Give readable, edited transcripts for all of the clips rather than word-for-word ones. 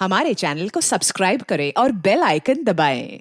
हमारे चैनल को सब्सक्राइब करें और बेल आइकन दबाएं।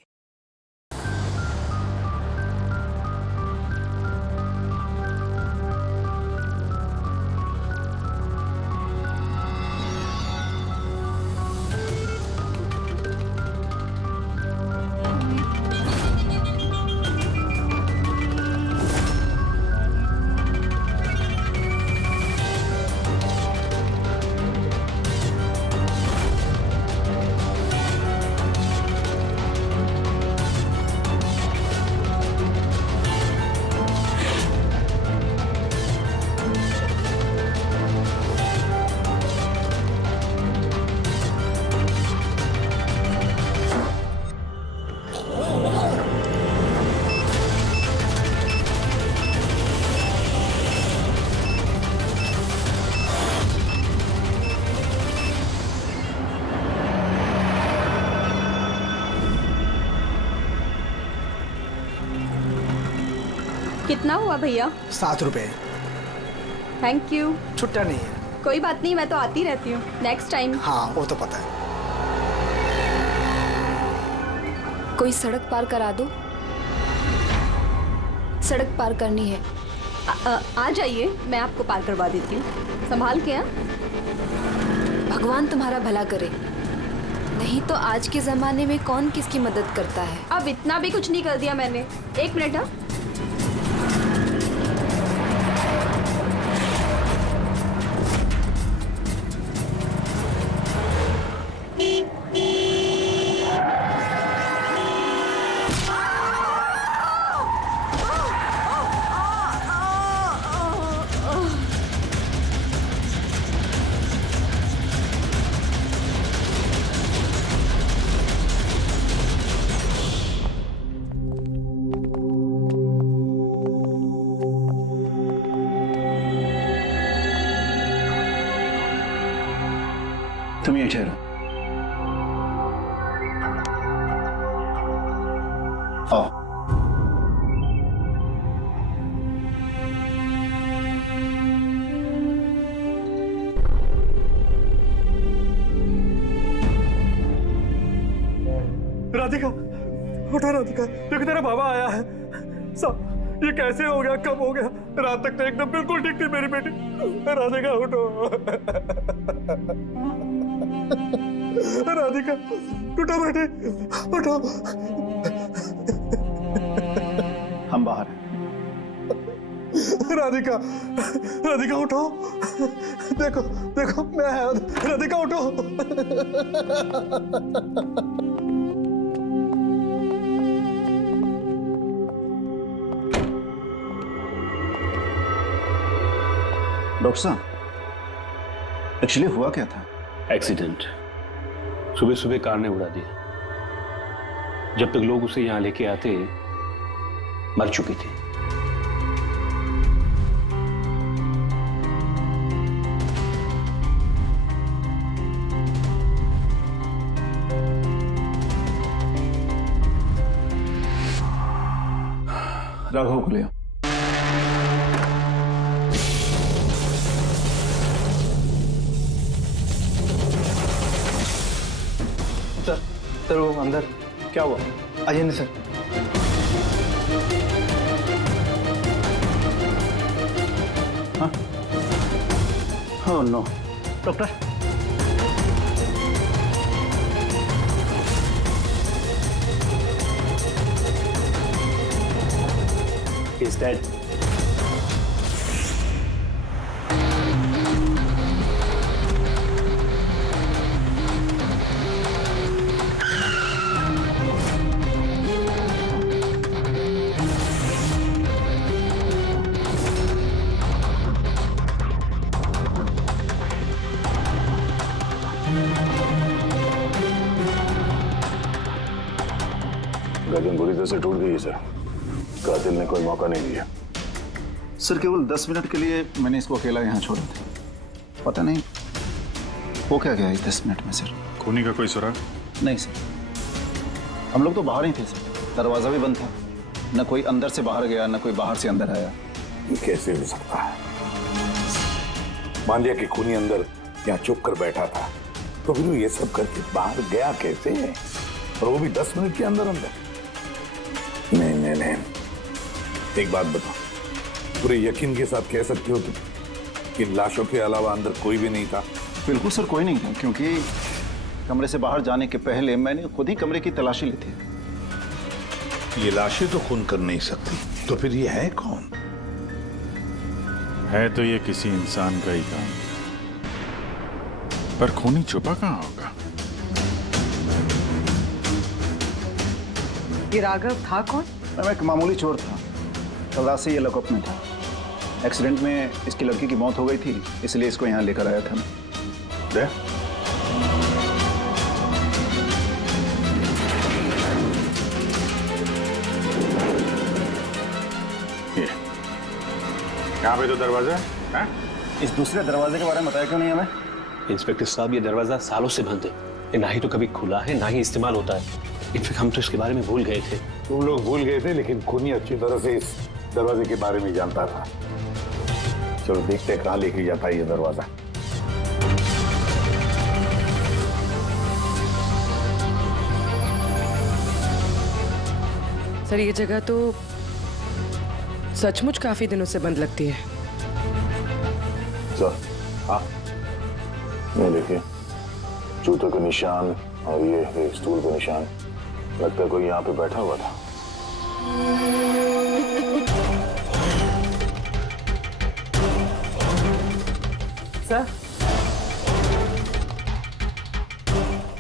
कितना हुआ भैया? 7 रुपए। Thank you. छुट्टा नहीं है। कोई बात नहीं, मैं तो आती रहती हूँ। Next time. हाँ वो तो पता है। कोई सड़क पार करा दो। सड़क पार करनी है। आ जाइए, मैं आपको पार करवा देती हूँ। संभाल के। भगवान तुम्हारा भला करे, नहीं तो आज के जमाने में कौन किसकी मदद करता है। अब इतना भी कुछ नहीं कर दिया मैंने। 1 मिनट। हाँ, तुम ये ठहरो। आओ। राधिका, उठो राधिका, क्योंकि तेरा बाबा आया है। सब ये कैसे हो गया, कब हो गया? रात तक तो एकदम बिल्कुल ठीक थी मेरी बेटी। राधिका उठो। राधिका उठो बेटी, उठो। हम बाहर हैं। राधिका, राधिका उठो। देखो देखो मैं है। राधिका उठो। डॉक्टर साहब, एक्चुअली हुआ क्या था? एक्सीडेंट। सुबह सुबह कार ने उड़ा दिया। जब तक लोग उसे यहां लेके आते मर चुकी थी। राघव को ले आओ। सर वो अंदर क्या हुआ? अजय ने सर। हाँ? Oh no. Doctor, He's dead. गर्दन बुरी तरह से टूट गई है सर। कातिल ने कोई मौका नहीं दिया। सर केवल 10 मिनट के लिए मैंने इसको अकेला यहाँ छोड़ा था। पता नहीं वो क्या गया इस 10 मिनट में सर। खूनी का कोई सुराग? नहीं सर, हम लोग तो बाहर ही थे सर। दरवाजा भी बंद था। न कोई अंदर से बाहर गया, न कोई बाहर से अंदर आया। ये कैसे हो सकता है? मान लिया कि खूनी अंदर यहाँ चुप कर बैठा था, तो फिर वो ये सब करके बाहर गया कैसे, और वो भी 10 मिनट के अंदर अंदर? नहीं नहीं नहीं, एक बात बताओ, पूरे यकीन के साथ कह सकते हो तुम कि लाशों के अलावा अंदर कोई भी नहीं था? बिल्कुल सर, कोई नहीं था, क्योंकि कमरे से बाहर जाने के पहले मैंने खुद ही कमरे की तलाशी ली थी। ये लाशें तो खून कर नहीं सकती, तो फिर ये है कौन? है तो ये किसी इंसान का ही काम, पर खूनी छुपा कहाँ होगा? ये राघव था कौन? मैं एक मामूली चोर था, कल रात से ये लॉकअप में था। एक्सीडेंट में इसकी लड़की की मौत हो गई थी, इसलिए इसको यहाँ लेकर आया था। दे? यहाँ पे तो दरवाजा है? इस दूसरे दरवाजे के बारे में बताया क्यों नहीं हमें? इंस्पेक्टर साहब, ये दरवाजा सालों से बंद है, ये ना ही तो कभी खुला है ना ही इस्तेमाल होता है। इनफैक्ट हम तो इसके बारे में भूल गए थे। तुम लोग भूल गए थे, लेकिन खूनी अच्छी तरह से इस दरवाजे के बारे में जानता था। चलो देखते हैं कहाँ लेके जाता है ये दरवाजा। सर, ये जगह तो सचमुच काफी दिनों से बंद लगती है। सर, हाँ, ये देखिए, जूतों के निशान और ये स्टूल के निशान, लगता है कोई यहाँ पे बैठा हुआ था। सर,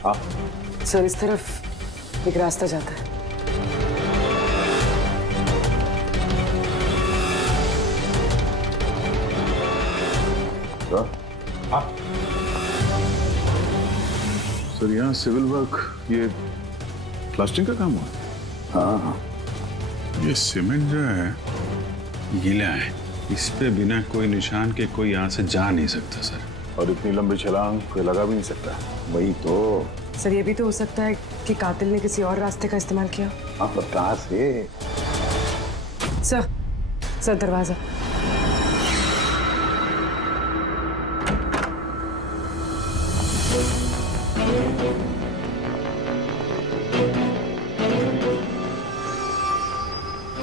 हाँ, सर इस तरफ एक रास्ता जाता है। हाँ, सर यहाँ सिविल वर्क, ये प्लास्टिक का काम हुआ? हाँ, ये सीमेंट जो है गीला है, इस पे बिना कोई निशान के कोई यहाँ से जा नहीं सकता सर। और इतनी लंबी छलांग कोई लगा भी नहीं सकता। वही तो। सर, ये भी तो हो सकता है कि कातिल ने किसी और रास्ते का इस्तेमाल किया। हाँ, पर कहाँ से? सर दरवाजा।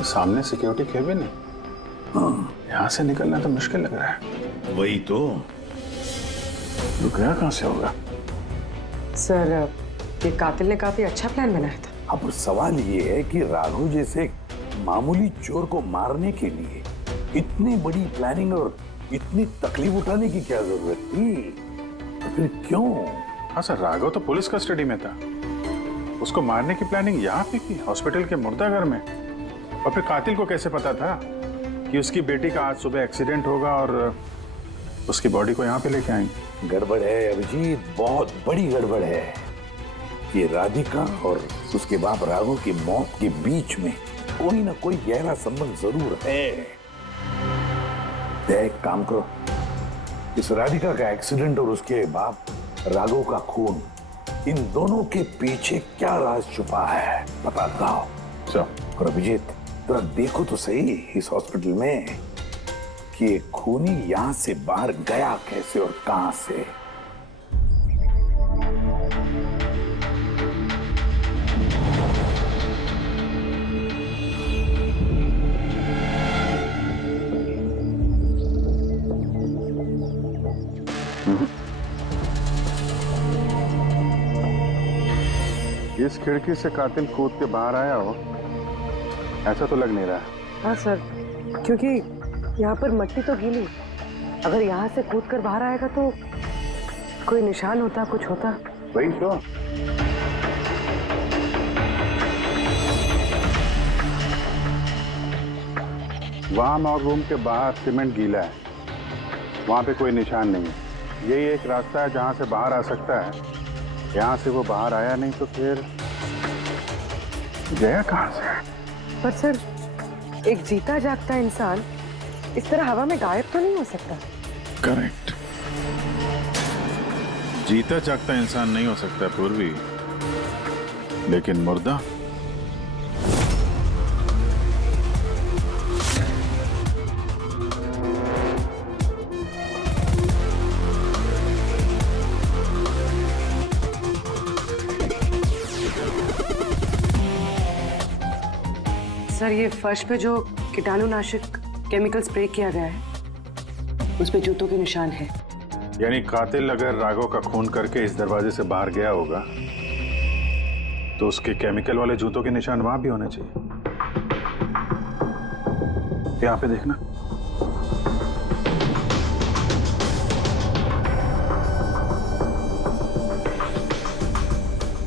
सामने सिक्योरिटी केबिन है, यहाँ से निकलना तो मुश्किल लग रहा है। वही तो। रुकया कहाँ से होगा? सर, ये कातिल ने काफी अच्छा प्लान बनाया था। अब सवाल ये है कि राघव जैसे मामूली चोर को मारने के लिए इतनी बड़ी प्लानिंग और इतनी तकलीफ उठाने की क्या जरूरत थी? तो फिर क्यों? हाँ सर, राघव तो पुलिस कस्टडी में था, उसको मारने की प्लानिंग यहाँ पे की, हॉस्पिटल के मुर्दाघर में। और फिर कातिल को कैसे पता था कि उसकी बेटी का आज सुबह एक्सीडेंट होगा और उसकी बॉडी को यहाँ पे लेके आएंगे? गड़बड़ है अभिजीत, बहुत बड़ी गड़बड़ है। ये राधिका और उसके बाप राघव की मौत के बीच में कोई ना कोई गहरा संबंध जरूर है। एक काम करो, इस राधिका का एक्सीडेंट और उसके बाप राघव का खून, इन दोनों के पीछे क्या राज छुपा है पता लगाओ। और अभिजीत, जरा देखो तो सही इस हॉस्पिटल में कि ये खूनी यहां से बाहर गया कैसे और कहां से। इस खिड़की से कातिल कूद के बाहर आया हो, ऐसा तो लग नहीं रहा। हाँ सर, क्योंकि यहाँ पर मट्टी तो गीली, अगर यहाँ से कूद कर बाहर आएगा तो कोई निशान होता, कुछ होता। वही तो। वहाँ मॉर्ग रूम के बाहर सीमेंट गीला है, वहाँ पे कोई निशान नहीं है। यही एक रास्ता है जहाँ से बाहर आ सकता है। यहाँ से वो बाहर आया नहीं तो फिर गया कहाँ से? पर सर, एक जीता जागता इंसान इस तरह हवा में गायब तो नहीं हो सकता। करेक्ट, जीता जागता इंसान नहीं हो सकता पूर्वी, लेकिन मुर्दा सर ये फर्श पे जो कीटाणुनाशक केमिकल स्प्रे किया गया है उस पे जूतों के निशान है। यानी कातिल अगर राघव का खून करके इस दरवाजे से बाहर गया होगा तो उसके केमिकल वाले जूतों के निशान वहां भी होने चाहिए। यहाँ पे देखना।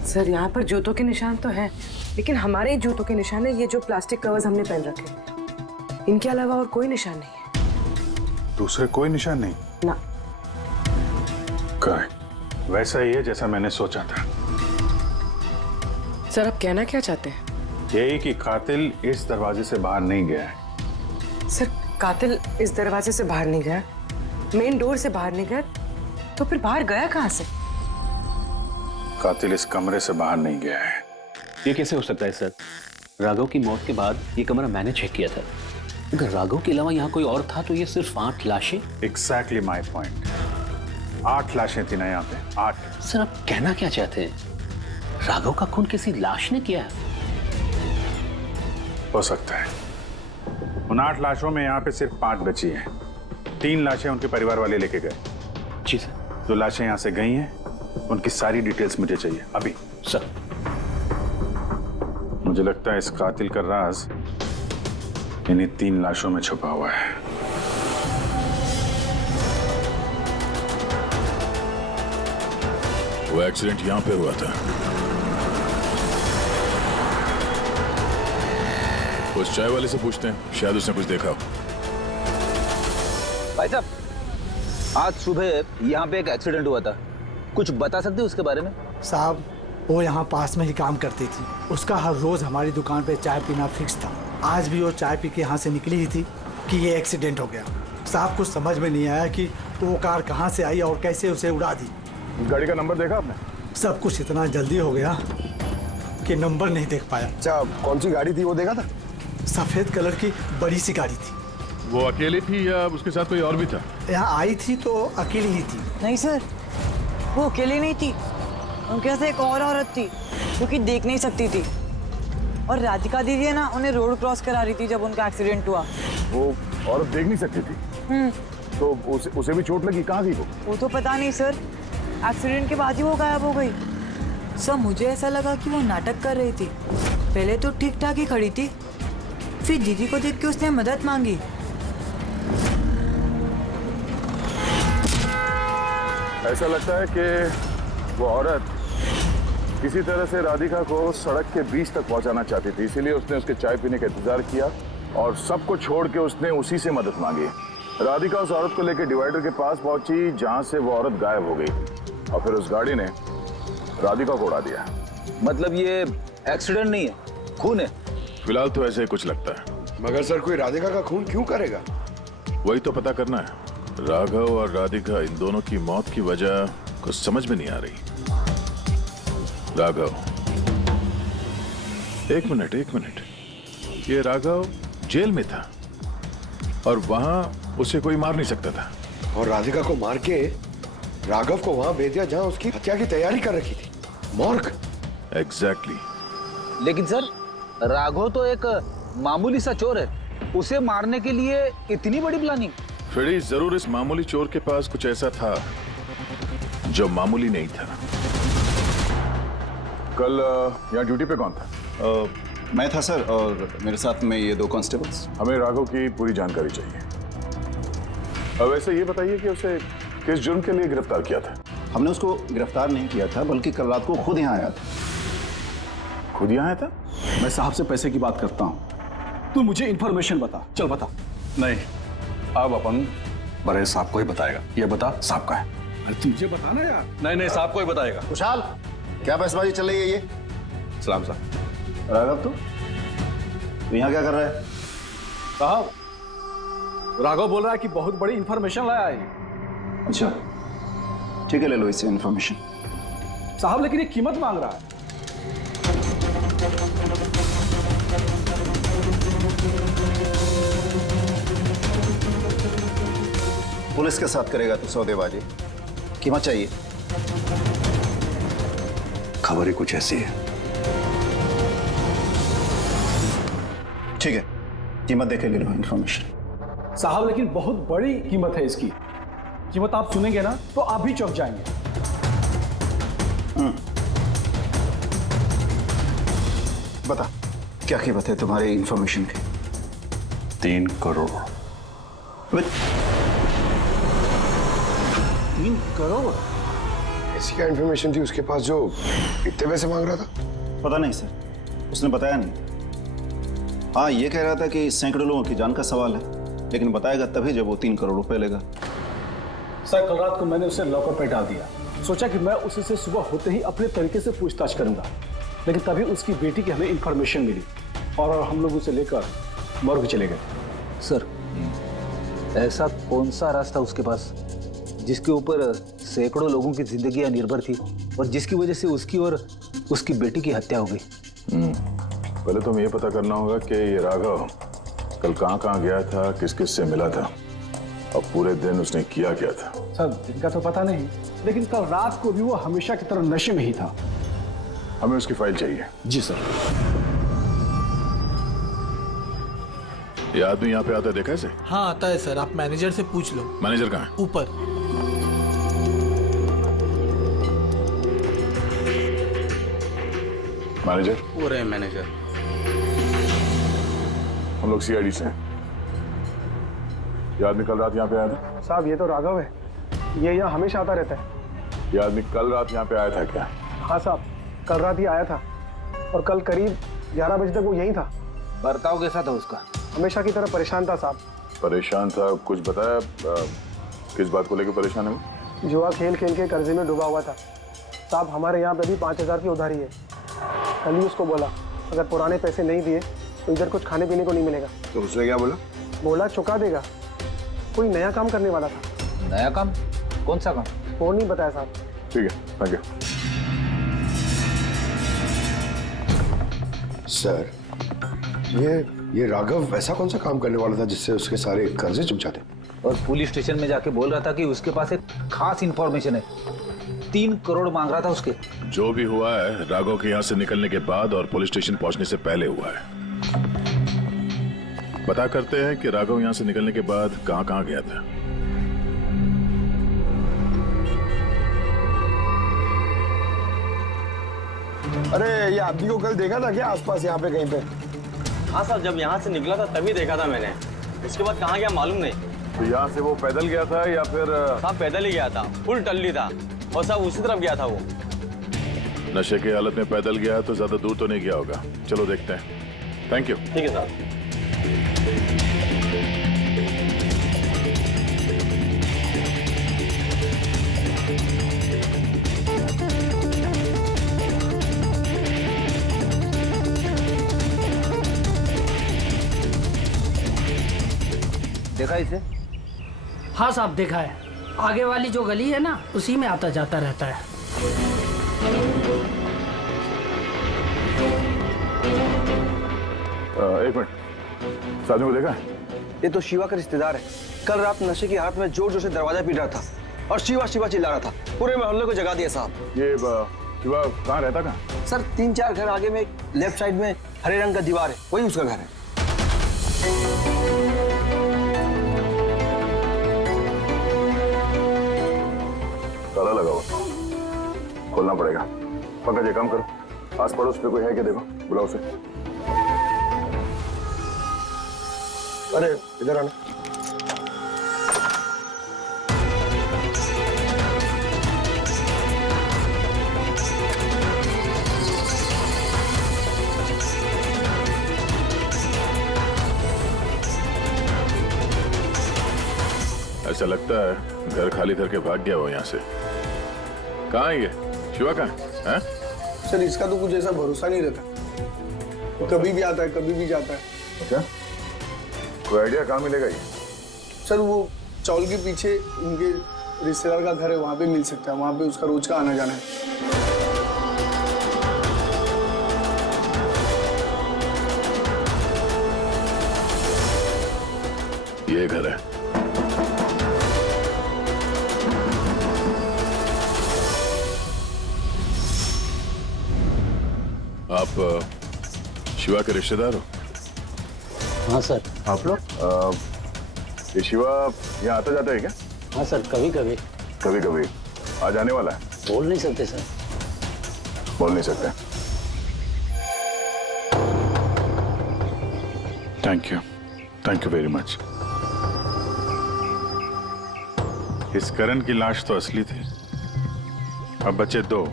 सर यहाँ पर जूतों के निशान तो हैं, लेकिन हमारे जूतों के निशान है ये जो प्लास्टिक कवर्स हमने पहन रखे हैं। इनके अलावा और कोई निशान नहीं है। दूसरे कोई निशान नहीं? ना। करेक्ट, वैसा ही है जैसा मैंने सोचा था। सर आप कहना क्या चाहते हैं? यही कि कातिल इस दरवाजे से बाहर नहीं गया है। सर कातिल इस दरवाजे से बाहर नहीं गया, मेन डोर से बाहर नहीं गया, तो फिर बाहर गया कहाँ से? कातिल इस कमरे से बाहर नहीं गया है। ये कैसे हो सकता है सर? राघव की मौत के बाद ये कमरा मैंने चेक किया था। अगर राघव के अलावा यहाँ कोई और था तो ये सिर्फ 8 लाशें। Exactly my point. 8 लाशें थी ना यहाँ पे, 8। सर आप कहना क्या चाहते हैं? राघव का खून किसी लाश ने किया है? हो सकता है। उन 8 लाशों में यहाँ पे सिर्फ 5 बची हैं। 3 लाशें उनके परिवार वाले लेके गए। जी सर। जो लाशें यहाँ से गई हैं उनकी सारी डिटेल्स मुझे चाहिए अभी। सर मुझे लगता है इस कातिल का राज इन्हीं 3 लाशों में छुपा हुआ है। वो एक्सीडेंट यहाँ पे हुआ था। उस चाय वाले से पूछते हैं, शायद उसने कुछ देखा हो। भाई साहब, आज सुबह यहाँ पे एक एक्सीडेंट हुआ था, कुछ बता सकते हो उसके बारे में? साहब वो यहाँ पास में ही काम करती थी। उसका हर रोज हमारी दुकान पे चाय पीना फिक्स था। आज भी वो चाय पी के यहाँ से निकली ही थी कि ये एक्सीडेंट हो गया। साहब कुछ समझ में नहीं आया कि वो कार कहाँ से आई और कैसे उसे उड़ा दी। गाड़ी का नंबर देखा आपने? सब कुछ इतना जल्दी हो गया कि नंबर नहीं देख पाया। अच्छा, कौन सी गाड़ी थी वो देखा था? सफेद कलर की बड़ी सी गाड़ी थी। वो अकेली थी या उसके साथ कोई और भी था? यहाँ आई थी तो अकेली ही थी। नहीं सर, वो अकेली नहीं थी, उनके साथ एक और औरत थी जो कि देख नहीं सकती थी। और राधिका दीदी है ना, उन्हें रोड क्रॉस करा रही थी जब उनका एक्सीडेंट हुआ। वो औरत देख नहीं सकती थी? तो उसे भी चोट लगी? कहाँ थी वो तो पता नहीं सर, एक्सीडेंट के बाद ही वो गायब हो गई। सर मुझे ऐसा लगा कि वो नाटक कर रही थी। पहले तो ठीक ठाक ही खड़ी थी, फिर दीदी को देख के उसने मदद मांगी। ऐसा लगता है कि वो औरत किसी तरह से राधिका को सड़क के बीच तक पहुंचाना चाहती थी, इसीलिए उसने उसके चाय पीने का इंतजार किया और सबको छोड़ के उसने उसी से मदद मांगी। राधिका उस औरत को लेकर डिवाइडर के पास पहुंची जहां से वो औरत गायब हो गई और फिर उस गाड़ी ने राधिका को उड़ा दिया। मतलब ये एक्सीडेंट नहीं है, खून है? फिलहाल तो ऐसे ही कुछ लगता है। मगर सर कोई राधिका का खून क्यों करेगा? वही तो पता करना है। राघव और राधिका, इन दोनों की मौत की वजह कुछ समझ में नहीं आ रही। राघव, एक मिनट, ये राघव जेल में था और वहां उसे कोई मार नहीं सकता था, और राधिका को मार के राघव को वहां भेज दिया जहां उसकी हत्या की तैयारी कर रखी थी, मॉर्ग। एग्जैक्टली। लेकिन सर राघव तो एक मामूली सा चोर है, उसे मारने के लिए इतनी बड़ी प्लानिंग? फ्रेडी, जरूर इस मामूली चोर के पास कुछ ऐसा था जो मामूली नहीं था। कल यहाँ ड्यूटी पे कौन था? मैं था सर, और मेरे साथ में ये 2 कांस्टेबल्स। हमें राघव की पूरी जानकारी चाहिए। वैसे ये बताइए कि उसे किस जुर्म के लिए गिरफ्तार किया था? हमने उसको गिरफ्तार नहीं किया था, बल्कि कल रात को खुद यहाँ आया था। खुद यहाँ आया था? मैं साहब से पैसे की बात करता हूँ, तू मुझे इंफॉर्मेशन बता। चल बता। नहीं, अब अपन बड़े साहब को ही बताएगा। ये बता साहब का है। अरे तुझे बताना यार। नहीं, साहब को ही बताएगा। खुशहाल, क्या बहसबाजी चल रही है ये? सलाम साहब। राघव तू यहाँ क्या कर रहा है? साहब, राघव बोल रहा है कि बहुत बड़ी इंफॉर्मेशन लाया है। अच्छा ठीक है, ले लो इससे इंफॉर्मेशन। साहब लेकिन ये कीमत मांग रहा है। पुलिस के साथ करेगा तू सौदेबाजी? कीमत चाहिए? खबर ही कुछ ऐसी है। ठीक है, कीमत देखेंगे इन्फॉर्मेशन। साहब लेकिन बहुत बड़ी कीमत है इसकी। कीमत आप सुनेंगे ना तो आप भी चौंक जाएंगे। बता, क्या कीमत है तुम्हारी इन्फॉर्मेशन की? 3 करोड़। 3 करोड़? ऐसी क्या इन्फॉर्मेशन थी उसके पास जो इतने पैसे मांग रहा था? पता नहीं सर, उसने बताया नहीं। हाँ, ये कह रहा था कि सैकड़ों लोगों की जान का सवाल है, लेकिन बताएगा तभी जब वो 3 करोड़ रुपए लेगा। सर, कल रात को मैंने उसे लॉकर पे डाल दिया। सोचा कि मैं उसी से सुबह होते ही अपने तरीके से पूछताछ करूंगा, लेकिन तभी उसकी बेटी की हमें इंफॉर्मेशन मिली और हम लोग उसे लेकर मॉर्ग चले गए। सर, ऐसा कौन सा रास्ता उसके पास जिसके ऊपर सैकड़ों लोगों की जिंदगियां निर्भर थी और जिसकी वजह से उसकी और उसकी बेटी की हत्या हो गई? पहले तो ये पता करना होगा कि ये राघव कल कहाँ गया था, किस किस से मिला था और पूरे दिन उसने किया क्या था। सर, दिन का तो पता नहीं, लेकिन कल रात को भी वो हमेशा की तरह नशे में ही था। हमें उसकी फाइल चाहिए। जी सर। ये आदमी यहाँ पे आता है, देखा है इसे? हाँ आता है सर, आप मैनेजर से पूछ लो। मैनेजर कहाँ है? ऊपर। मैनेजर? वो रहे मैनेजर। हम लोग सीआईडी से हैं। ये आदमी कल रात यहाँ पे आया था? साहब, ये तो राघव है, ये यहाँ हमेशा आता रहता है। ये आदमी कल रात यहाँ पे आया था क्या? हाँ साहब, कल रात ही आया था और कल करीब 11 बजे तक वो यहीं था। बर्ताव कैसा था उसका? हमेशा की तरह परेशान था साहब। परेशान था? कुछ बताया किस बात को लेकर परेशान है वो? जुआ खेल खेल के कर्जे में डूबा हुआ था साहब। हमारे यहाँ पे भी 5,000 की उधारी है। कल ही उसको बोला अगर पुराने पैसे नहीं दिए तो इधर कुछ खाने पीने को नहीं मिलेगा। तो उसने क्या बोला? बोला चुका देगा। कोई नया काम करने वाला था। नया काम? कौन सा काम? वो नहीं बताया साहब। ठीक है, थैंक यू। सर, ये राघव ऐसा कौन सा काम करने वाला था जिससे उसके सारे कर्जे चुक जाते? और पुलिस स्टेशन में जाके बोल रहा था कि उसके पास एक खास इंफॉर्मेशन है। 3 करोड़ मांग रहा था उसके। जो भी हुआ है राघव के यहाँ से निकलने के बाद और पुलिस स्टेशन पहुंचने से पहले हुआ है। पता करते हैं कि राघव यहाँ से निकलने के बाद कहाँ गया था। अरे, ये आदमी को कल देखा था क्या आसपास यहाँ पे कहीं पे? हाँ सर, जब यहाँ से निकला था तभी देखा था मैंने। इसके बाद कहाँ गया मालूम नहीं। तो यहाँ से वो पैदल गया था या फिर? हाँ, पैदल ही गया था, फुल टल्ली था और सब उसी तरफ गया था वो। नशे की हालत में पैदल गया तो ज्यादा दूर तो नहीं गया होगा। चलो देखते हैं। Thank you. ठीक है सर। देखा इसे? हाँ साहब, देखा है। आगे वाली जो गली है ना, उसी में आता जाता रहता है। एक मिनट, साजू को देखा? ये तो शिवा का रिश्तेदार है। कल रात नशे की हालत में जोर जोर से दरवाजा पीट रहा था और शिवा शिवा चिल्ला रहा था। पूरे मोहल्ले को जगा दिया साहब। ये शिवा कहाँ रहता? कहाँ सर? 3-4 घर आगे में लेफ्ट साइड में हरे रंग का दीवार है, वही उसका घर है। ताला लगा हुआ, खोलना पड़ेगा। पंकज, ये काम करो, आस पड़ोस पे कोई है क्या देखो, बुलाओ उसे। अरे इधर आना। ऐसा लगता है घर खाली करके भाग गया वो यहाँ से। कहाँ है ये शिवा? कहाँ है? सर, इसका तो कुछ ऐसा भरोसा नहीं रहता। कभी भी आता है, कभी भी जाता है। अच्छा, कोई आइडिया कहाँ मिलेगा ये? सर, वो चौल के पीछे उनके रिश्तेदार का घर है, वहाँ पे मिल सकता है। वहाँ पे उसका रोज का आना जाना है। ये घर है। आप शिवा के रिश्तेदार हो? हाँ सर। आप लोग ये शिवा यहाँ आता जाता है क्या? हाँ सर, कभी कभी। कभी कभी आ जाने वाला है? बोल नहीं सकते सर। बोल नहीं सकते। Thank you very much. इस करण की लाश तो असली थी। अब बचे दो,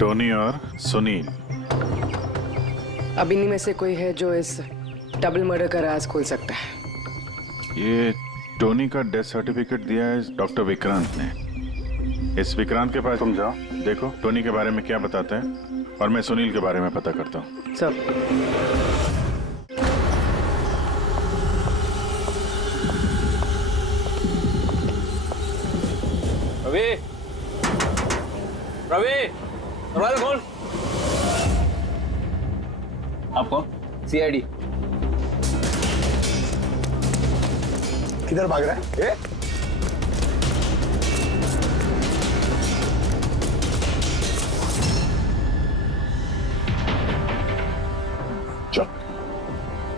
टोनी और सुनील। अब इन्हीं में से कोई है जो इस डबल मर्डर का राज खोल सकता है। ये टोनी का डेथ सर्टिफिकेट दिया है डॉक्टर विक्रांत ने। इस विक्रांत के पास तुम जाओ, देखो टोनी के बारे में क्या बताते हैं, और मैं सुनील के बारे में पता करता हूँ। सब रवि, रवि, दरवाजा खोल। आप कौन? सीआईडी। किधर भाग रहा है?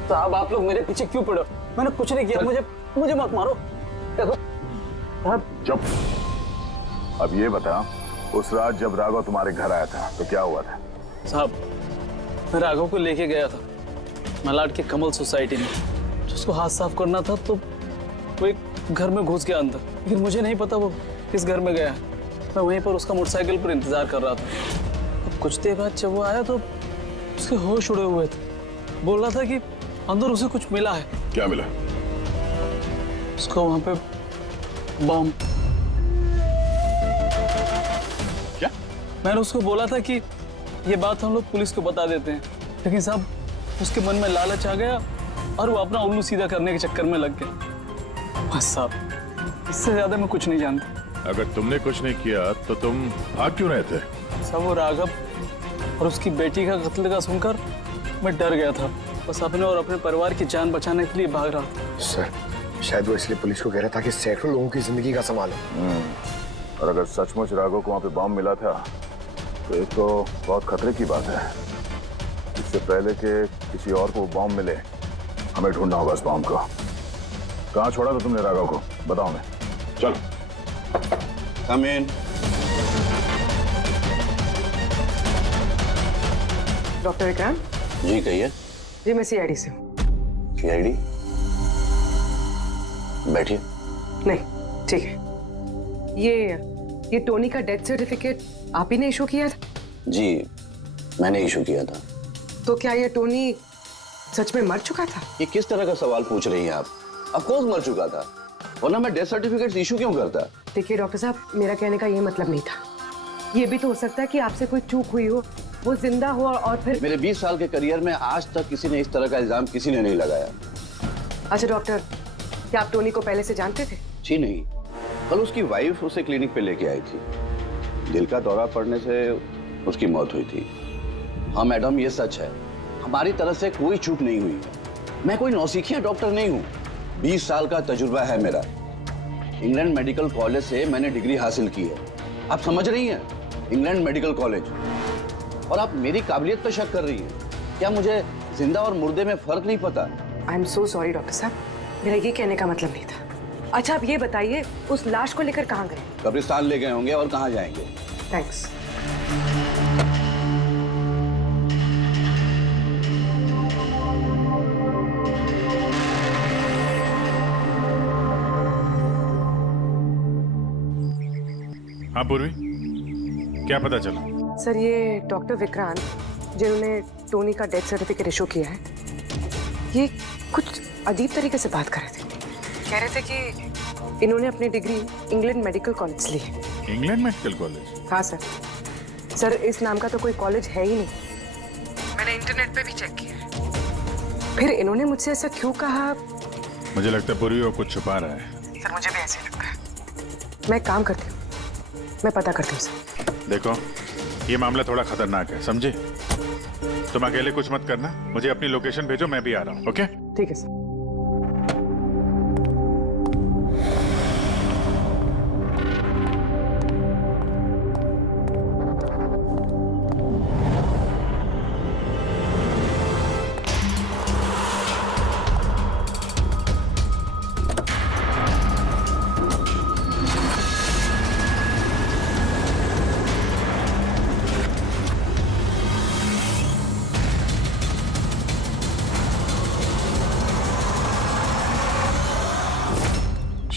साहब आप लोग मेरे पीछे क्यों पड़े? मैंने कुछ नहीं किया, मुझे मत मारो। चुप। अब ये बता, उस रात जब राघव तुम्हारे घर आया था तो क्या हुआ था? साहब मैं राघव को लेके गया था मलाड के कमल सोसाइटी में। उसको हाथ साफ करना था तो वो एक घर में घुस गया अंदर, लेकिन मुझे नहीं पता वो किस घर में गया। मैं वहीं पर उसका मोटरसाइकिल पर इंतजार कर रहा था। अब कुछ देर बाद जब वो आया तो उसके होश उड़े हुए थे। बोल रहा था कि अंदर उसे कुछ मिला है। क्या मिला? उसको वहां पे बम। क्या? मैंने उसको बोला था कि ये बात हम लोग पुलिस को बता देते हैं, लेकिन साहब उसके मन में लालच आ गया और वो अपना उल्लू सीधा करने के चक्कर में लग गया। बस साहब, इससे ज्यादा मैं कुछ नहीं जानता। अगर तुमने कुछ नहीं किया तो तुम भाग क्यों रहे थे? सब वो राघव और उसकी बेटी का कत्ल का सुनकर मैं डर गया था। बस अपने और अपने परिवार की जान बचाने के लिए भाग रहा था। सर, शायद वो इसलिए पुलिस को कह रहा था कि सैकड़ों लोगों की जिंदगी का सवाल है। और अगर सचमुच राघव को वहां पे बम मिला था तो ये तो बहुत खतरे की बात है। इससे पहले कि किसी और को बम मिले, हमें ढूंढना होगा इस बम को। कहाँ छोड़ा था तुमने राघव को? बताओ हमें। चलो। कम इन। डॉक्टर विक्रांत जी कहिए। जी, मैं सीआईडी से हूँ। सीआईडी? बैठिए। नहीं, ठीक है। ये टोनी का डेथ सर्टिफिकेट आप ही ने इशू किया था? जी मैंने इशू किया था। तो क्या ये टोनी सच में मर चुका था? ये किस तरह का सवाल पूछ रही हैं आप? ऑफ कोर्स मर चुका था, वरना मैं डेथ सर्टिफिकेट इशू क्यों करता? देखिए डॉक्टर साहब, मेरा कहने का ये मतलब नहीं था। ये भी तो हो सकता है कि आपसे कोई चूक हुई हो, वो जिंदा हो और फिर। मेरे 20 साल के करियर में आज तक किसी ने इस तरह का इल्जाम किसी ने नहीं लगाया। अच्छा डॉक्टर, क्या आप टोनी को पहले से जानते थे? जी नहीं, कल उसकी वाइफ उसे क्लिनिक पे लेके आई थी। दिल का दौरा पड़ने से उसकी मौत हुई थी। हाँ मैडम, ये सच है, हमारी तरफ से कोई चूक नहीं हुई। मैं कोई नौसिखिया डॉक्टर नहीं हूँ। 20 साल का तजुर्बा है मेरा। इंग्लैंड मेडिकल कॉलेज से मैंने डिग्री हासिल की है। आप समझ रही हैं? England medical college. और आप मेरी काबिलियत पर शक कर रही हैं। क्या मुझे जिंदा और मुर्दे में फर्क नहीं पता? I am so sorry doctor साहब, मेरा ये कहने का मतलब नहीं था। अच्छा आप ये बताइए, उस लाश को लेकर कहाँ गए? कब्रिस्तान ले गए होंगे, और कहाँ जाएंगे? थैंक्स। हाँ पूर्वी, क्या पता चला? सर, ये डॉक्टर विक्रांत जिन्होंने टोनी का डेथ सर्टिफिकेट इशू किया है, ये कुछ अजीब तरीके से बात कर रहे थे। कह रहे थे कि इन्होंने अपनी डिग्री इंग्लैंड मेडिकल कॉलेज से ली है। England medical college? हाँ सर। सर, इस नाम का तो कोई कॉलेज है ही नहीं। मैंने इंटरनेट पे भी चेक किया। फिर इन्होंने मुझसे ऐसा क्यों कहा? मुझे लगता है पूर्वी वो कुछ छुपा रहा है। सर, मुझे भी ऐसे लगता है। मैं एक काम करती हूँ, मैं पता करती हूँ सर। देखो, ये मामला थोड़ा खतरनाक है, समझे? तुम अकेले कुछ मत करना, मुझे अपनी लोकेशन भेजो, मैं भी आ रहा हूँ। ओके? ठीक है सर।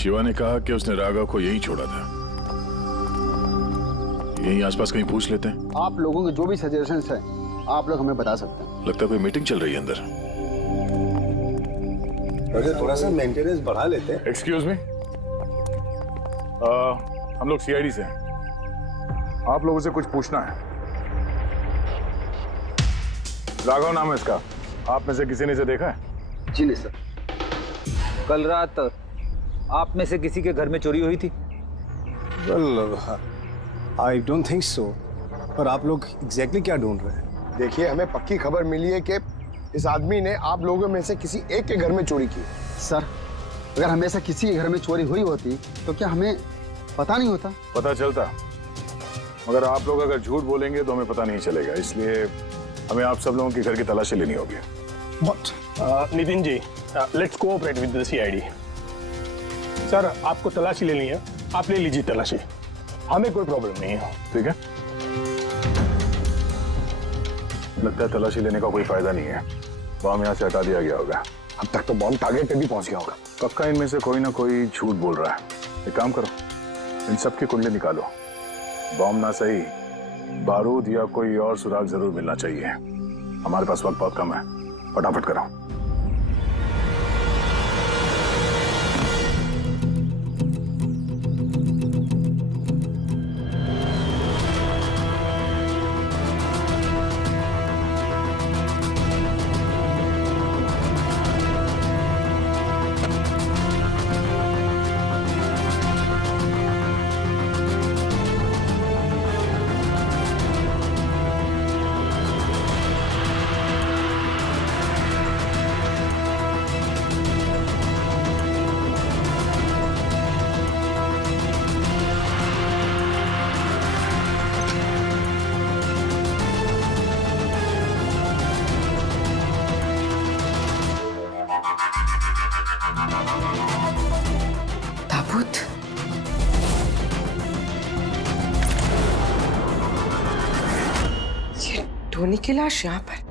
शिवा ने कहा कि उसने राघव को यहीं छोड़ा था। यहीं आसपास कहीं पूछ लेते हैं। आप लोगों के जो भी सजेशंस हैं आप लोग हमें बता सकते हैं। लगता है कोई मीटिंग चल रही है अंदर। अगर थोड़ा सा मेंटेनेंस बढ़ा लेते हैं। एक्सक्यूज मी, हम लोग सीआईडी से हैं। आप लोगों से कुछ पूछना है। राघव नाम है इसका। आप में से किसी ने इसे देखा है? जी नहीं सर। कल रात आप में से किसी के घर में चोरी हुई थी? Well, I don't think so. और आप लोग एग्जैक्टली क्या ढूंढ रहे हैं? देखिए, हमें पक्की खबर मिली है कि इस आदमी ने आप लोगों में से किसी एक के घर में चोरी की। सर, अगर हमेशा किसी के घर में चोरी हुई होती तो क्या हमें पता नहीं होता? पता चलता, मगर आप लोग अगर झूठ बोलेंगे तो हमें पता नहीं चलेगा। इसलिए हमें आप सब लोगों के घर की तलाशी लेनी होगी। Nitin ji, let's cooperate with the CID. Sir, आपको तलाशी लेनी है, आप ले लीजिए तलाशी, हमें कोई प्रॉब्लम नहीं है। ठीक है, लगता है तलाशी लेने का कोई फायदा नहीं है। बॉम्ब यहाँ से हटा दिया गया होगा। अब तक तो बॉम्ब टारगेट पे भी पहुंच गया होगा। पक्का इनमें से कोई ना कोई झूठ बोल रहा है। एक काम करो, इन सबकी कुंडली निकालो। बॉम्ब ना सही, बारूद या कोई और सुराग जरूर मिलना चाहिए। हमारे पास वक्त बहुत कम है, फटाफट करो। ताबूत। ये टोनी की लाश यहाँ पर।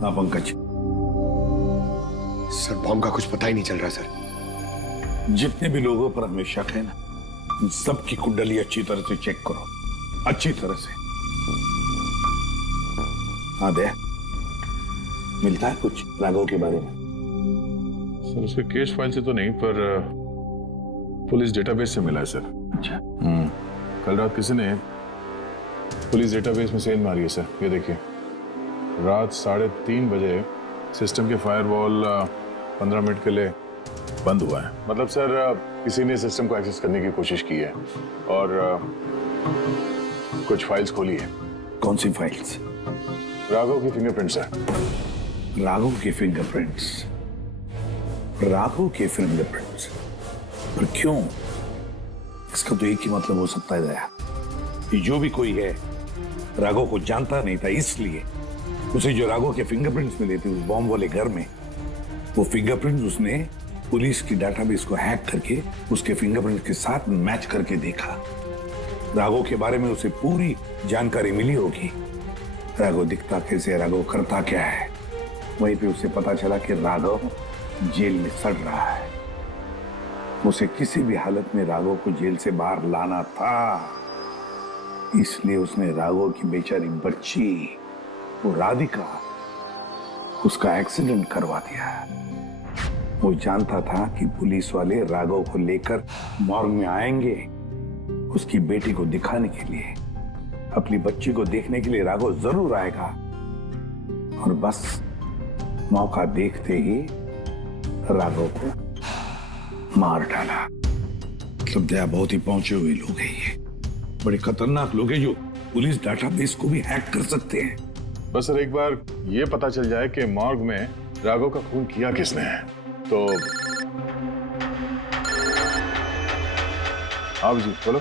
हाँ पंकज। सर, बॉम्ब का कुछ पता ही नहीं चल रहा सर। जितने भी लोगों पर हमें शक है ना, उन सबकी कुंडली अच्छी तरह से चेक करो, अच्छी तरह से। हाँ दे, मिलता है कुछ राघव के बारे में? सर, उसके केस फाइल से तो नहीं, पर पुलिस डेटाबेस से मिला है सर। अच्छा। कल रात किसी ने पुलिस डेटाबेस में सेंध मारी है सर। ये देखिए, रात 3:30 बजे सिस्टम के फायरवॉल 15 मिनट के लिए बंद हुआ है। मतलब सर, किसी ने सिस्टम को एक्सेस करने की कोशिश की है और कुछ फाइल्स खोली है। कौन सी फाइल्स? राघव की फिंगरप्रिंट्स है। राघव के फिंगरप्रिंट्स? राघव के फिंगरप्रिंट्स? पर क्यों? इसका तो एक ही मतलब हो सकता है दया, कि जो भी कोई है राघव को जानता नहीं था, इसलिए उसे जो राघव के फिंगरप्रिंट्स मिले थे उस बॉम्ब वाले घर में, वो फिंगरप्रिंट्स उसने पुलिस की डाटाबेस को हैक करके उसके फिंगरप्रिंट के साथ मैच करके देखा। राघव के बारे में उसे पूरी जानकारी मिली होगी। राघव दिखता कैसे, राघव करता क्या है। वहीं पे उसे पता चला कि राघव जेल में सड़ रहा है। उसे किसी भी हालत में राघव को जेल से बाहर लाना था, इसलिए उसने राघव की बेचारी बच्ची, वो राधिका, उसका एक्सीडेंट करवा दिया। वो जानता था कि पुलिस वाले राघव को लेकर मॉर्ग में आएंगे, उसकी बेटी को दिखाने के लिए, अपनी बच्ची को देखने के लिए राघव जरूर आएगा। और बस मौका देखते ही राघव को मार डाला। मतलब दया बहुत ही पहुंचे हुए लोग हैं ये, बड़े खतरनाक लोग हैं जो पुलिस डाटाबेस को भी हैक कर सकते हैं। बस सर एक बार ये पता चल जाए कि मॉर्ग में राघव का खून किया किसने है तो। आप जी बोलो।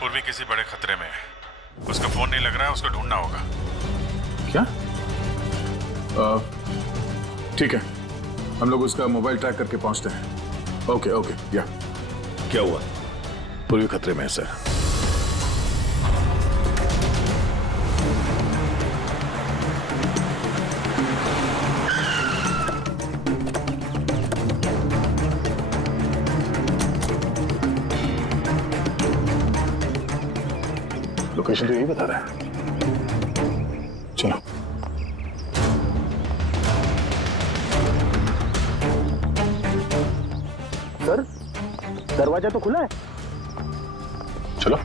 पूर्वी किसी बड़े खतरे में है, उसका फोन नहीं लग रहा है, उसको ढूंढना होगा। क्या? ठीक है, हम लोग उसका मोबाइल ट्रैक करके पहुंचते हैं। Okay okay. या क्या हुआ? पूर्वी खतरे में है सर। लोकेशन तो यही बता रहा है। चलो। सर, दरवाजा तो खुला है। चलो।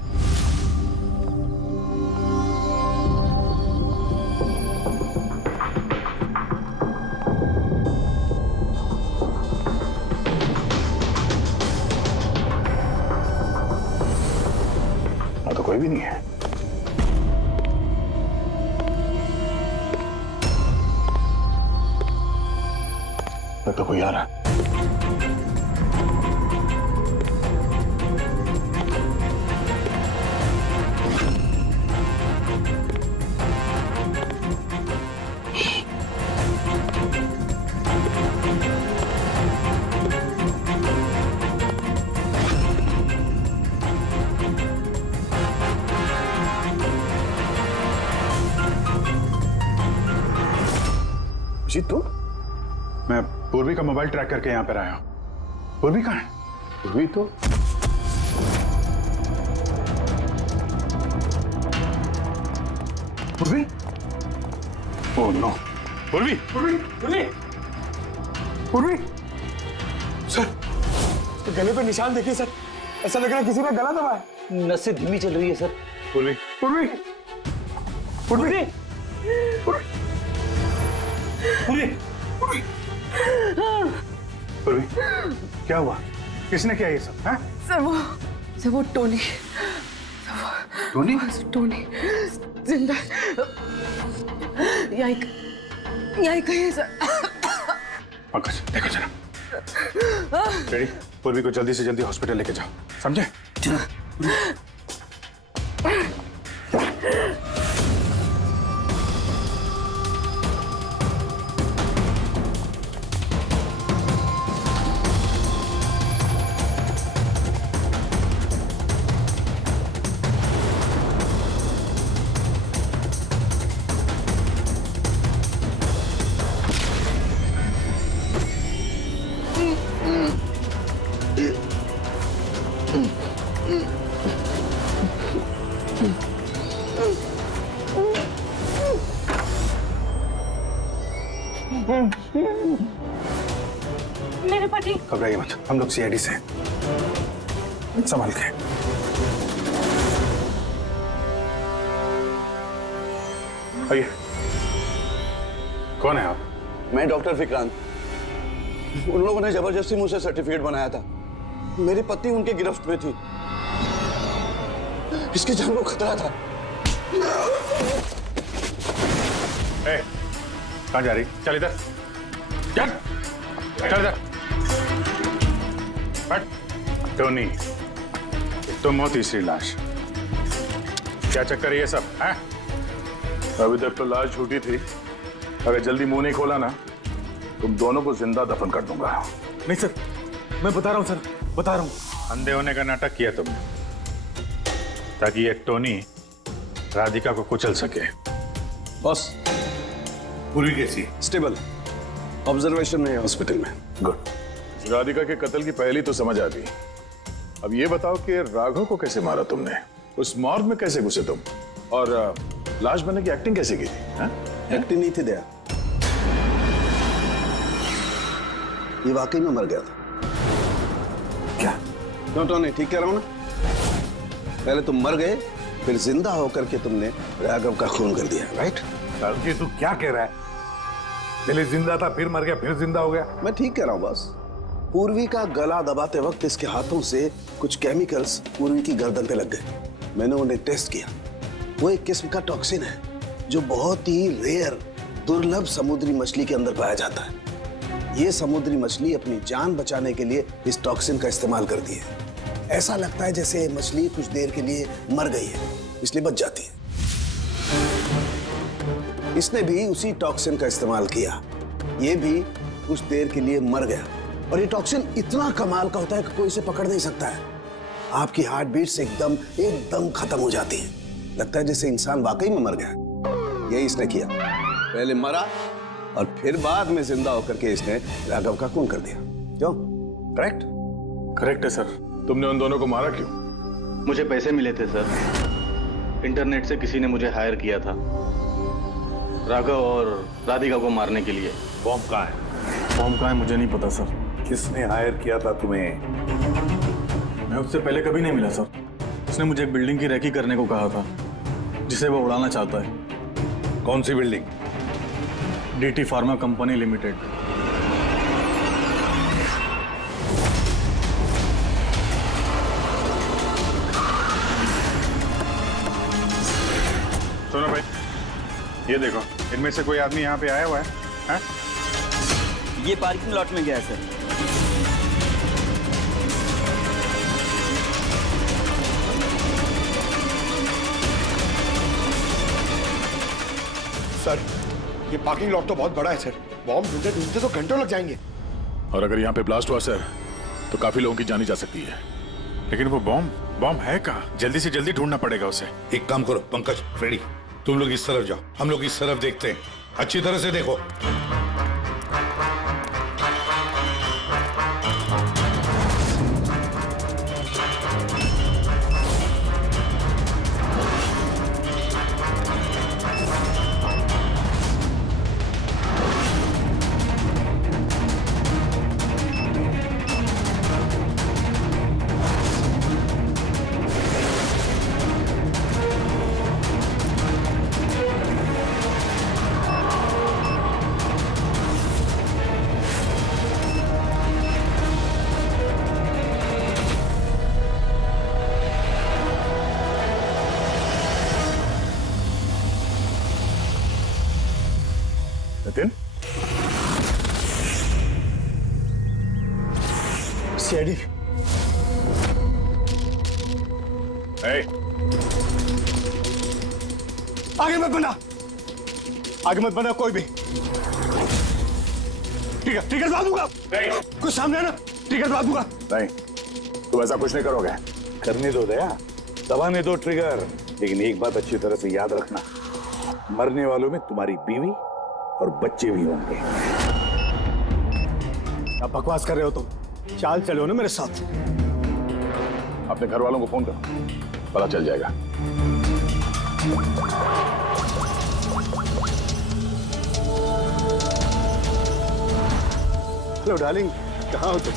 तो कोई भी नहीं है। तो कोई आ रहा है। जी तू? मैं पूर्वी का मोबाइल ट्रैक करके यहां पर आया हूं। पूर्वी कहां है? पूर्वी तो पूर्वी? Oh no. पूर्वी पूर्वी पूर्वी पूर्वी सर, तो गले पे निशान देखिए सर, ऐसा लग रहा है किसी ने गला दबाया। नसें धीमी चल रही है सर। पूर्वी पूर्वी पूर्वी पूर्वी पूर्वी पूर्वी क्या हुआ? किसने किया ये सब? हैं? सर वो टोनी। टोनी? टोनी जिंदा यही कहीं है सर। पंकज देखो जरा। रेडी? पूर्वी को जल्दी से जल्दी हॉस्पिटल लेके जाओ, समझे? मेरे पति। घबराइए मत, हम लोग सीआईडी से हैं। संभाल के। आइए। कौन है आप? मैं डॉक्टर विक्रांत। उन लोगों ने जबरदस्ती मुझसे सर्टिफिकेट बनाया था। मेरी पत्नी उनके गिरफ्त में थी। इसकी जान को खतरा था। कहाँ जा रही? चल इधर, चल चल इधर। हट। टोनी, तुम हो तीसरी लाश। क्या चक्कर है ये सब? हैं? अभी तक तो लाश छूटी थी। अगर जल्दी मुंह नहीं खोला ना, तुम दोनों को जिंदा दफन कर दूंगा। नहीं सर, मैं बता रहा हूं सर, बता रहा हूं। अंधे होने का नाटक किया तुमने ताकि ये टोनी राधिका को कुचल सके। बॉस, पूर्वी कैसी? स्टेबल, ऑब्जर्वेशन में है हॉस्पिटल में। गुड। राधिका के कत्ल की पहली तो समझ आ गई। अब ये बताओ कि राघव को कैसे मारा तुमने? उस मॉर्ग में कैसे घुसे तुम? और लाश बनने की एक्टिंग कैसे की थी? एक्टिंग नहीं थी दया, ये वाकई में मर गया था। क्या? क्यों टोनी, ठीक कह रहा हूं ना? पहले तुम मर गए, फिर जिंदा होकर के तुमने राघव का खून कर दिया, राइट? जी तू क्या कह रहा है? पहले जिंदा था, फिर मर गया, फिर जिंदा हो गया। मैं ठीक कह रहा हूँ बस। पूर्वी का गला दबाते वक्त इसके हाथों से कुछ केमिकल्स पूर्वी की गर्दन पे लग गए। मैंने उन्हें टेस्ट किया। वो एक किस्म का टॉक्सिन है जो बहुत ही रेयर, दुर्लभ समुद्री मछली के अंदर पाया जाता है। ये समुद्री मछली अपनी जान बचाने के लिए इस टॉक्सिन का इस्तेमाल करती है। ऐसा लगता है जैसे मछली कुछ देर के लिए मर गई है, इसलिए बच जाती है। इसने भी उसी टॉक्सिन का इस्तेमाल किया। ये भी कुछ देर के लिए मर गया। और ये टॉक्सिन इतना कमाल का होता है कि कोई इसे पकड़ नहीं सकता है। आपकी हार्ट बीट्स एकदम खत्म हो जाती है। लगता है जैसे इंसान वाकई में मर गया। यही इसने किया। पहले मरा और फिर बाद में जिंदा होकर के इसने राघव का खून कर दिया। क्यों? करेक्ट? करेक्ट है सर। तुमने उन दोनों को मारा क्यों? मुझे पैसे मिले थे सर। इंटरनेट से किसी ने मुझे हायर किया था राघव और राधिका को मारने के लिए। बॉम्ब कहाँ है? बॉम्ब कहाँ है मुझे नहीं पता सर। किसने हायर किया था तुम्हें? मैं उससे पहले कभी नहीं मिला सर। उसने मुझे एक बिल्डिंग की रेकी करने को कहा था जिसे वो उड़ाना चाहता है। कौन सी building? DT pharma company limited. सुनो भाई, ये देखो, इनमें से कोई आदमी यहाँ पे आया हुआ है? ये पार्किंग लॉट में गया है सर। सर, ये पार्किंग लॉट तो बहुत बड़ा है सर। बॉम्ब ढूंढते ढूंढते तो घंटों लग जाएंगे। और अगर यहाँ पे ब्लास्ट हुआ सर, तो काफी लोगों की जान जा सकती है। लेकिन वो बॉम्ब है कहाँ? जल्दी से जल्दी ढूंढना पड़ेगा उसे। एक काम करो पंकज, फ्रेडी, तुम लोग इस तरफ जाओ, हम लोग इस तरफ देखते हैं। अच्छी तरह से देखो। नितिन, सीआईडी। आगे मत बढ़ना, आगे मत बढ़ना कोई भी। ट्रिगर दबा दूंगा। नहीं, कुछ सामने है ना, ट्रिगर दबा दूंगा। नहीं, तुम ऐसा कुछ नहीं करोगे। करने दो दया, दबाने दो ट्रिगर। लेकिन एक बात अच्छी तरह से याद रखना, मरने वालों में तुम्हारी बीवी और बच्चे भी होंगे। अब बकवास कर रहे हो तुम? चाल चलो ना मेरे साथ। अपने घर वालों को फोन करो, पता चल जाएगा। हेलो डार्लिंग, कहाँ हो तुम?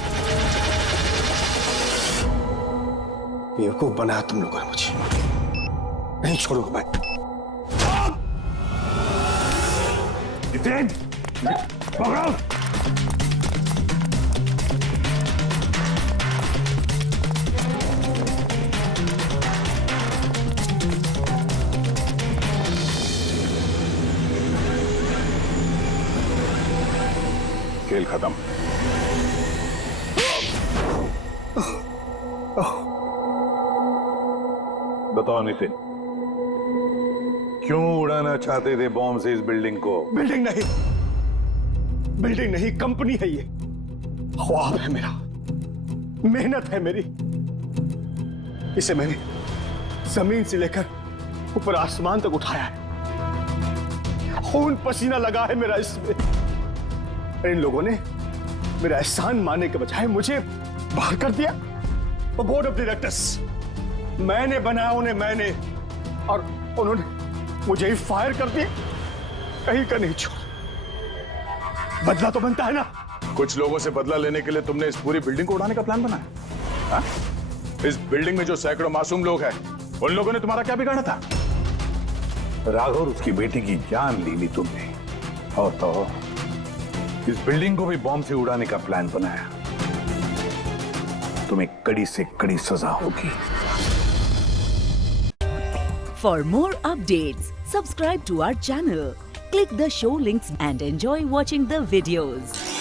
बेवकूफ बनाया तुम लोगों ने मुझे। नहीं छोड़ूंगा मैं। नितिन, पकड़ो। खेल खत्म। बताओ नितिन, क्यों उड़ाना चाहते थे बॉम्ब से इस बिल्डिंग को? बिल्डिंग नहीं, कंपनी है ये। ख्वाब है मेरा, मेहनत है मेरी। इसे मैंने जमीन से लेकर ऊपर आसमान तक उठाया है। खून पसीना लगा है मेरा इसमें। इन लोगों ने मेरा एहसान मानने के बजाय मुझे बाहर कर दिया। वो बोर्ड ऑफ डायरेक्टर्स मैंने बनाया उन्हें, मैंने, और उन्होंने मुझे ही फायर कर दिया। कहीं का नहीं छोड़। बदला तो बनता है ना। कुछ लोगों से बदला लेने के लिए तुमने इस पूरी बिल्डिंग को उड़ाने का प्लान बनाया? हाँ? इस बिल्डिंग में जो सैकड़ों मासूम लोग हैं, उन लोगों ने तुम्हारा क्या बिगाड़ा था? राघव और उसकी बेटी की जान ले ली तुमने, और तो इस बिल्डिंग को भी बॉम्ब से उड़ाने का प्लान बनाया। तुम्हें कड़ी से कड़ी सजा होगी। For more updates, subscribe to our channel, click the show links and enjoy watching the videos.